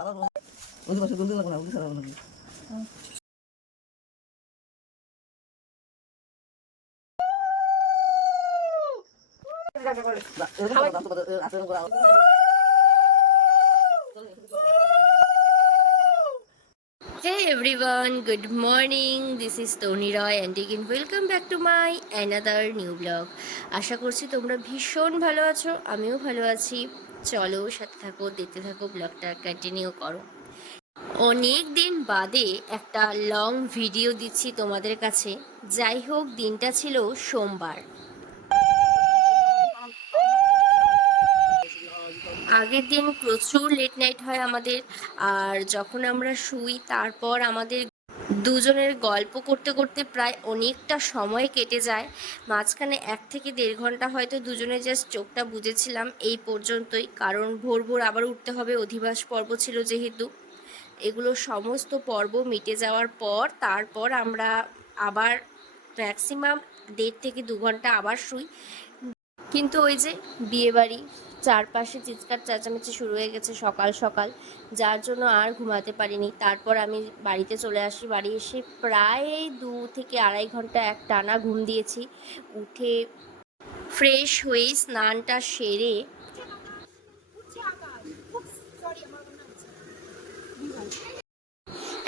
Hey everyone, good morning. This is Tony Roy and again welcome back to my another new vlog. আশা করছি তোমরা ভীষণ ভালো আছো, আমিও ভালো আছি। চলো সাথে থাকো, দেখতে থাকো, ব্লগটা কন্টিনিউ করো। অনেক দিন বাদে একটা লং ভিডিও দিচ্ছি তোমাদের কাছে। যাই হোক, দিনটা ছিল সোমবার। আগের দিন প্রচুর লেট নাইট হয় আমাদের, আর যখন আমরা শুই তারপর আমাদের দুজনের গল্প করতে করতে প্রায় অনেকটা সময় কেটে যায়। মাঝখানে 1 থেকে 1.5 ঘন্টা হয়তো দুজনে জাস্ট চোখটা বুজেছিলাম, এই পর্যন্তই। কারণ ভোর ভোর আবার উঠতে হবে, অধিবাস পর্ব ছিল যেহেতু। এগুলো সমস্ত পর্ব মিটে যাওয়ার পর তারপর আমরা আবার ম্যাক্সিমাম 1.5 থেকে 2 ঘন্টা আবার শুই। কিন্তু ওই যে বিয়েবাড়ি, চারপাশে চিৎকার চেঁচামেচি শুরু হয়ে গেছে সকাল সকাল, যার জন্য আর ঘুমাতে পারিনি। তারপর আমি বাড়িতে চলে আসি। বাড়ি এসে প্রায় 2 থেকে 2.5 ঘন্টা এক টানা ঘুম দিয়েছি। উঠে ফ্রেশ হয়ে স্নানটা সেরে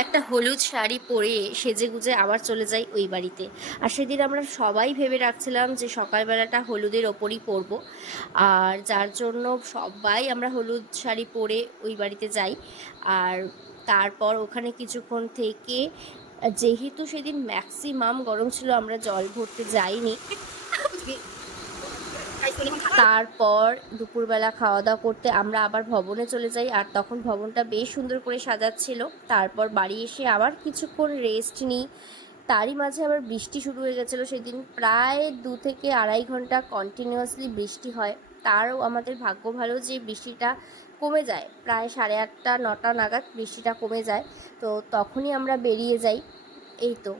একটা হলুদ শাড়ি পরে সেজেগুজে আবার চলে যাই ওই বাড়িতে। আর সেদিন আমরা সবাই ভেবে রাখছিলাম যে সকালবেলাটা হলুদের ওপরই পরবো, আর যার জন্য সবাই আমরা হলুদ শাড়ি পরে ওই বাড়িতে যাই। আর তারপর ওখানে কিছুক্ষণ থেকে, যেহেতু সেদিন ম্যাক্সিমাম গরম ছিল, আমরা জল ভরতে যাইনি। তারপর দুপুরবেলা খাওয়া দাওয়া করতে আমরা আবার ভবনে চলে যাই, আর তখন ভবনটা বেশ সুন্দর করে সাজাচ্ছিল। তারপর বাড়ি এসে আবার কিছুক্ষণ রেস্ট নিই। তারই মাঝে আবার বৃষ্টি শুরু হয়ে গেছিলো সেদিন। প্রায় 2 থেকে 2.5 ঘন্টা কন্টিনিউয়াসলি বৃষ্টি হয়। তারও আমাদের ভাগ্য ভালো যে বৃষ্টিটা কমে যায়, প্রায় 8:30 9টা নাগাদ বৃষ্টিটা কমে যায়। তো তখনই আমরা বেরিয়ে যাই। এই তো,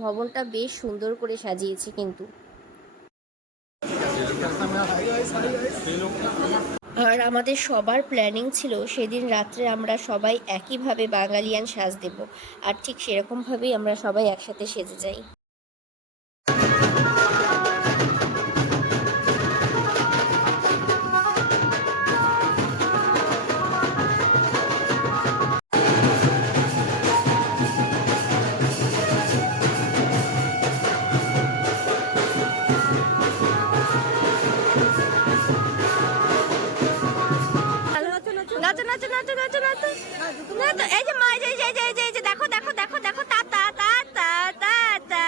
ভবনটা বেশ সুন্দর করে সাজিয়েছি কিন্তু। আর আমাদের সবার প্ল্যানিং ছিল সেদিন রাত্রে আমরা সবাই একইভাবে বাঙালিয়ান সাজ দেব, আর ঠিক সেরকমভাবেই আমরা সবাই একসাথে সেজে যাই। নাচো নাচো নাচো নাচো নাচো নাচো, এই যে মা, এই যে দেখো দেখো দেখো দেখো, তা তা তা তা তা তা।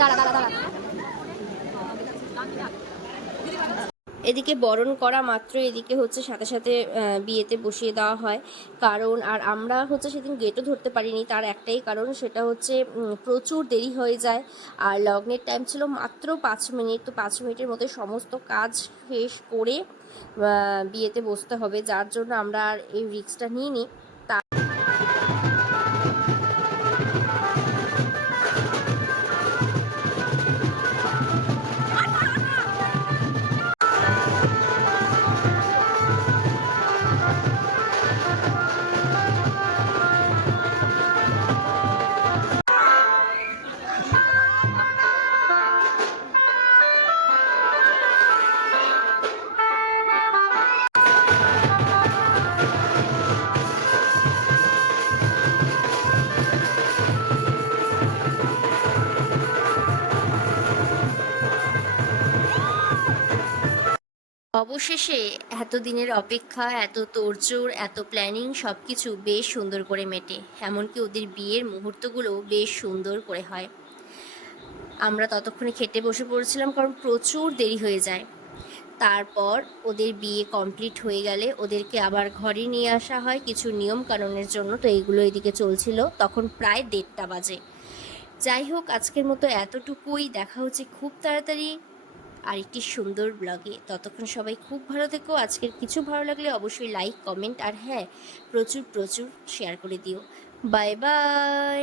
দাঁড়া দাঁড়া দাঁড়া। এদিকে বরণ করা মাত্র এদিকে হচ্ছে সাথে সাথে বিয়েতে বসিয়ে দেওয়া হয়। কারণ আর আমরা হচ্ছে সেদিন গেটও ধরতে পারিনি, তার একটাই কারণ, সেটা হচ্ছে প্রচুর দেরি হয়ে যায়। আর লগ্নের টাইম ছিল মাত্র 5 মিনিট। তো 5 মিনিটের মধ্যে সমস্ত কাজ শেষ করে বিয়েতে বসতে হবে, যার জন্য আমরা আর এই রিস্কটা নিইনি। অবশেষে এতদিনের অপেক্ষা, এত তোড়জোড়, এত প্ল্যানিং সব কিছু বেশ সুন্দর করে মেটে। এমনকি ওদের বিয়ের মুহূর্তগুলোও বেশ সুন্দর করে হয়। আমরা ততক্ষণে খেতে বসে পড়েছিলাম, কারণ প্রচুর দেরি হয়ে যায়। তারপর ওদের বিয়ে কমপ্লিট হয়ে গেলে ওদেরকে আবার ঘরে নিয়ে আসা হয় কিছু নিয়ম কানুনের জন্য। তো এইগুলো এদিকে চলছিল, তখন প্রায় 1:30 বাজে। যাই হোক, আজকের মতো এতটুকুই। দেখা হচ্ছে খুব তাড়াতাড়ি আরেকটি সুন্দর ব্লগে। ততক্ষণ সবাই খুব ভালো থেকো। আজকের কিছু ভালো লাগলে অবশ্যই লাইক, কমেন্ট আর হ্যাঁ, প্রচুর প্রচুর শেয়ার করে দিও। Bye bye.